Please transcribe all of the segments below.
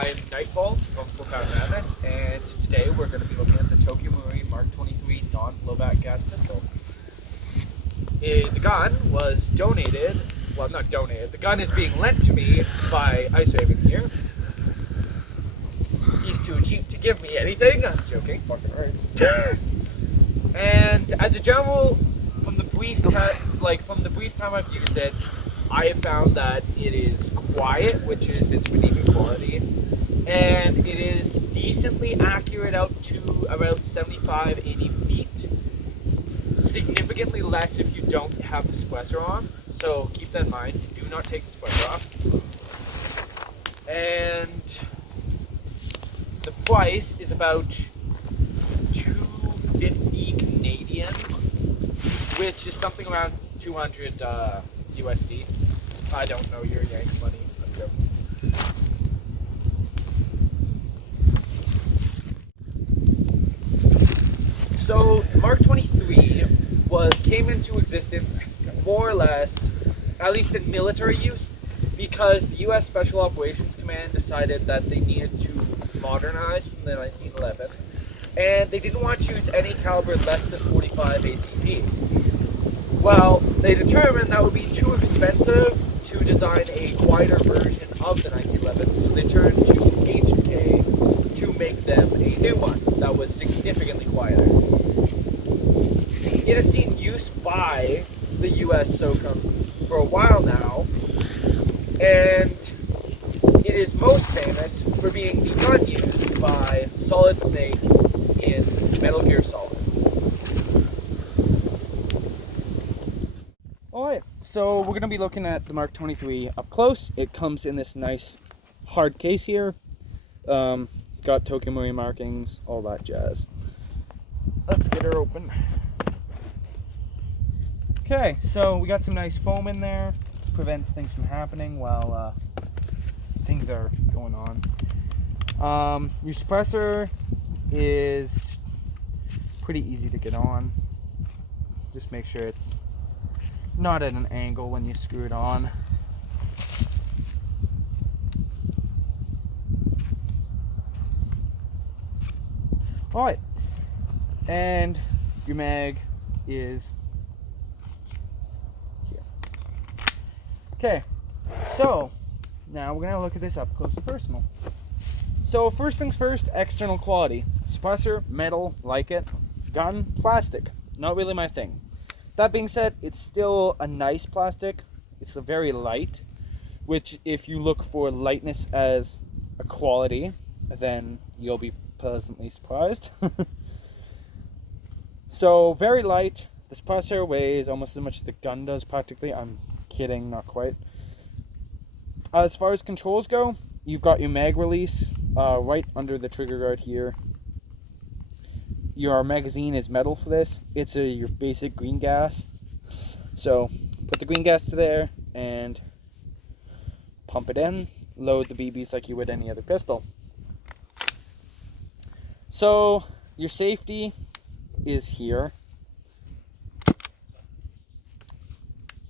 I'm Nightfall from Profound Madness, and today we're going to be looking at the Tokyo Marine Mk.23 non-blowback gas pistol. The gun was donated, well not donated, the gun is being lent to me by Ice Raven here. He's too cheap to give me anything, I'm joking, fucking hurts. And as a general, from the brief time I've used it, I have found that it is quiet, which is its redeeming quality, and it is decently accurate out to about 75-80 feet. Significantly less if you don't have the suppressor on, so keep that in mind. Do not take the suppressor off. And the price is about $250 Canadian, which is something around 200 USD. I don't know your Yank money. I'm joking. So Mk.23 came into existence more or less, at least in military use, because the U.S. Special Operations Command decided that they needed to modernize from the 1911, and they didn't want to use any caliber less than 45 ACP. Well, they determined that would be too expensive to design a quieter version of the 1911, so they turned to HK to make them a new one that was significantly quieter. It has seen use by the US SOCOM for a while now, and it is most famous for being the gun used by Solid Snake in Metal Gear Solid. Alright, so we're going to be looking at the Mk.23 up close. It comes in this nice hard case here. Got Tokyo Marine markings, all that jazz. Let's get her open. Okay, so we got some nice foam in there. Prevents things from happening while things are going on. Your suppressor is pretty easy to get on. Just make sure it's not at an angle when you screw it on. Alright, and your mag is here. Okay, so now we're going to look at this up close and personal. So first things first, external quality. Suppressor, metal, like it. Gun, plastic. Not really my thing. That being said, it's still a nice plastic. It's very light, which if you look for lightness as a quality, then you'll be pleasantly surprised. So very light. The suppressor weighs almost as much as the gun does practically. I'm kidding, not quite. As far as controls go, you've got your mag release right under the trigger guard here. Your magazine is metal for this. It's your basic green gas. So put the green gas to there and pump it in. Load the BBs like you would any other pistol. So your safety is here.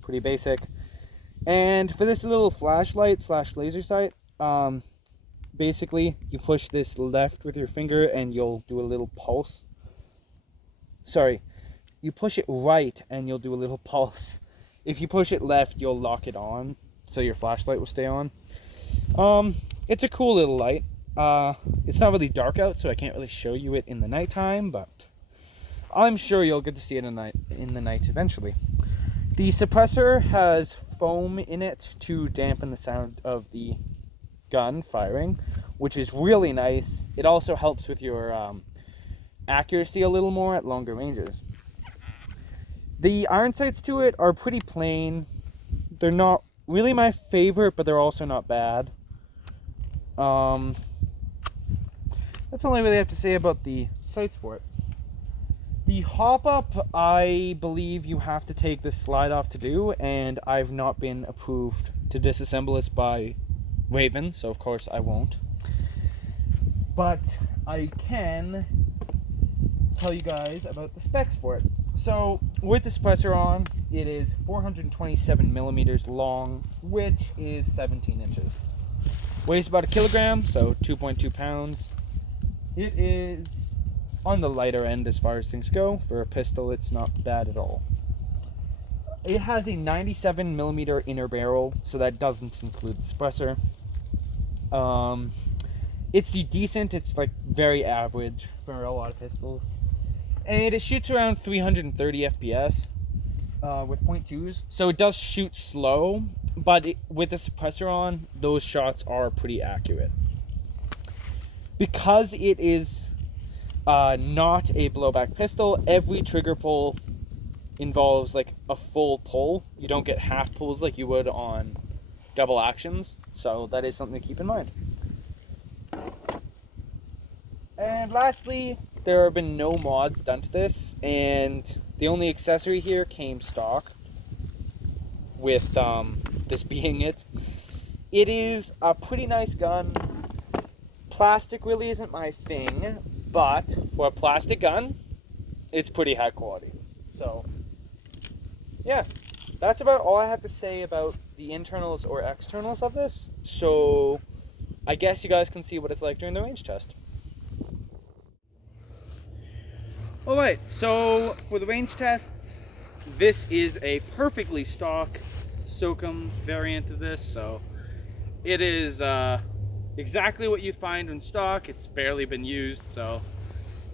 Pretty basic. And for this little flashlight / laser sight, basically you push this left with your finger and you'll do a little pulse. Sorry, you push it right and you'll do a little pulse. If you push it left, you'll lock it on, so your flashlight will stay on. It's a cool little light. It's not really dark out, so I can't really show you it in the nighttime, but I'm sure you'll get to see it in the night eventually. The suppressor has foam in it to dampen the sound of the gun firing, which is really nice. It also helps with your accuracy a little more at longer ranges. The iron sights to it are pretty plain. They're not really my favorite, but they're also not bad. That's all I really have to say about the sights for it. The hop up, I believe you have to take this slide off to do, and I've not been approved to disassemble this by Raven, so of course I won't. But I can tell you guys about the specs for it. So with the suppressor on, it is 427 millimeters long, which is 17 inches. Weighs about 1 kilogram, so 2.2 pounds. It is on the lighter end as far as things go. For a pistol, it's not bad at all. It has a 97 millimeter inner barrel, so that doesn't include the suppressor. It's decent. It's like very average for a lot of pistols, and it shoots around 330 FPS with .2s. So it does shoot slow, but with the suppressor on, those shots are pretty accurate. Because it is not a blowback pistol, every trigger pull involves like a full pull. You don't get half pulls like you would on double actions, so that is something to keep in mind. And lastly, there have been no mods done to this, and the only accessory here came stock, with this being it. It is a pretty nice gun. Plastic really isn't my thing, but for a plastic gun, it's pretty high quality. So yeah, that's about all I have to say about the internals or externals of this. So I guess you guys can see what it's like during the range test. Alright, so for the range tests, this is a perfectly stock SOCOM variant of this, so it is exactly what you'd find in stock. It's barely been used, so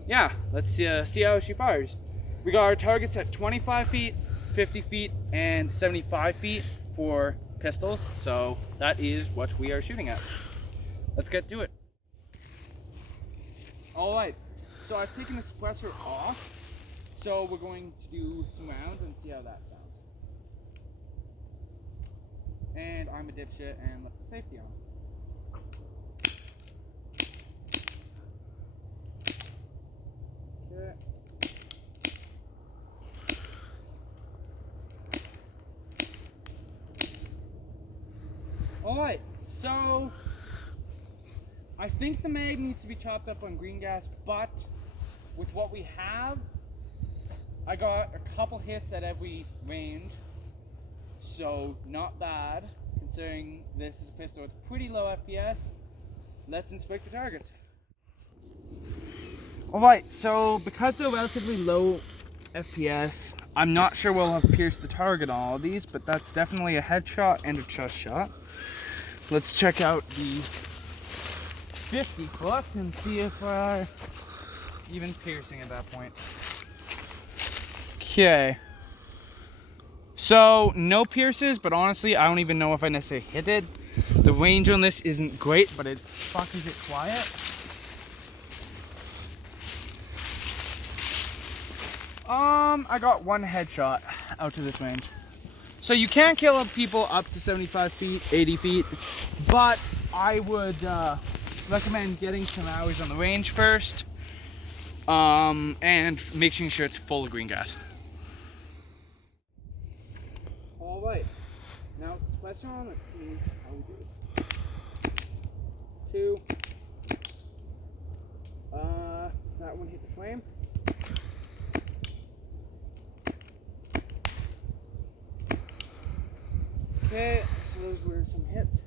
yeah, let's see how she fires. We got our targets at 25 feet, 50 feet, and 75 feet for pistols, so that is what we are shooting at. Let's get to it. Alright, so I've taken the suppressor off, so we're going to do some rounds and see how that sounds. And I'm a dipshit and let the safety on. Okay. Alright, so I think the mag needs to be chopped up on green gas, but with what we have, I got a couple hits at every range, so not bad considering this is a pistol with pretty low FPS. Let's inspect the targets. Alright, so because they're relatively low FPS, I'm not sure we'll have pierced the target on all of these, but that's definitely a headshot and a chest shot. Let's check out the 50 foot and see if even piercing at that point. Okay. So no pierces, but honestly, I don't even know if I necessarily hit it. The range on this isn't great, but it fuck is it quiet. I got one headshot out to this range. So you can kill people up to 75 feet, 80 feet, but I would recommend getting some hours on the range first, and making sure it's full of green gas. Alright, now with the suppressor on, let's see how we do. 2. That one hit the flame. Okay, so those were some hits.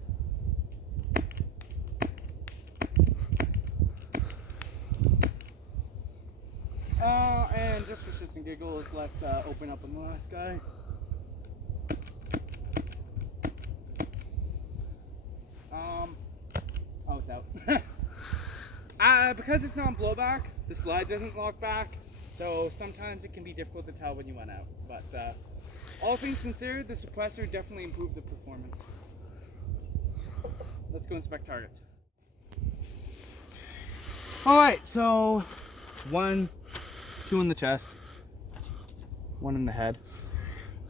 And just for shits and giggles, let's open up on the last guy. Oh, it's out. Because it's not blowback, the slide doesn't lock back, so sometimes it can be difficult to tell when you went out. But all things considered, the suppressor definitely improved the performance. Let's go inspect targets. Alright, so 1, 2 in the chest, 1 in the head.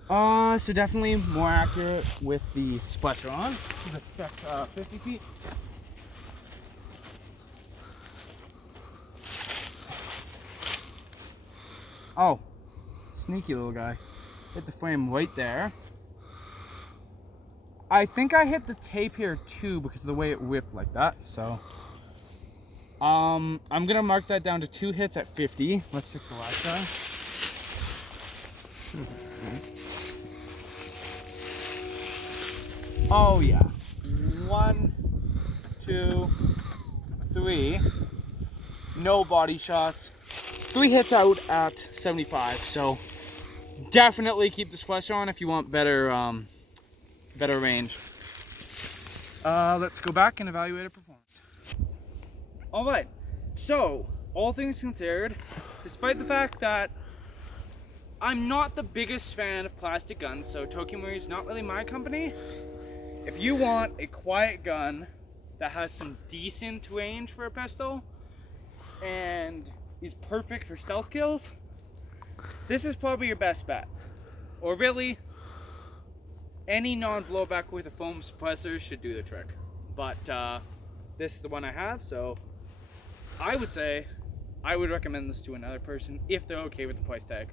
So definitely more accurate with the suppressor on. Let's check 50 feet. Oh, sneaky little guy. Hit the frame right there. I think I hit the tape here too because of the way it whipped like that, so. I'm gonna mark that down to 2 hits at 50. Let's check the last guy. Oh yeah. 1 2, 3. No body shots. 3 hits out at 75. So definitely keep the splash on if you want better range. Let's go back and evaluate our performance. All right. So all things considered, despite the fact that I'm not the biggest fan of plastic guns, so Tokimori is not really my company. If you want a quiet gun that has some decent range for a pistol and is perfect for stealth kills, this is probably your best bet. Or really, any non-blowback with a foam suppressor should do the trick. But this is the one I have, so I would say I would recommend this to another person if they're okay with the price tag.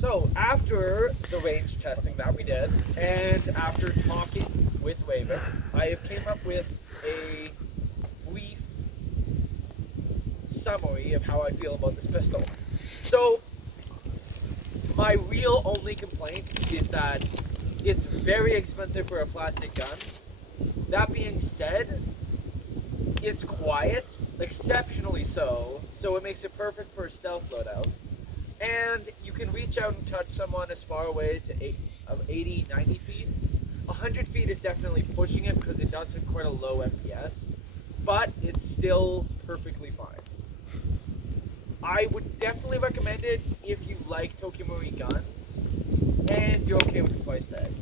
So after the range testing that we did, and after talking with Raven, I have came up with a brief summary of how I feel about this pistol. So my real only complaint is that it's very expensive for a plastic gun. That being said, it's quiet, exceptionally so it makes it perfect for a stealth loadout. And you can reach out and touch someone as far away to 80, 90 feet. 100 feet is definitely pushing it because it does have quite a low FPS, but it's still perfectly fine. I would definitely recommend it if you like Tokimori guns and you're okay with the price tag.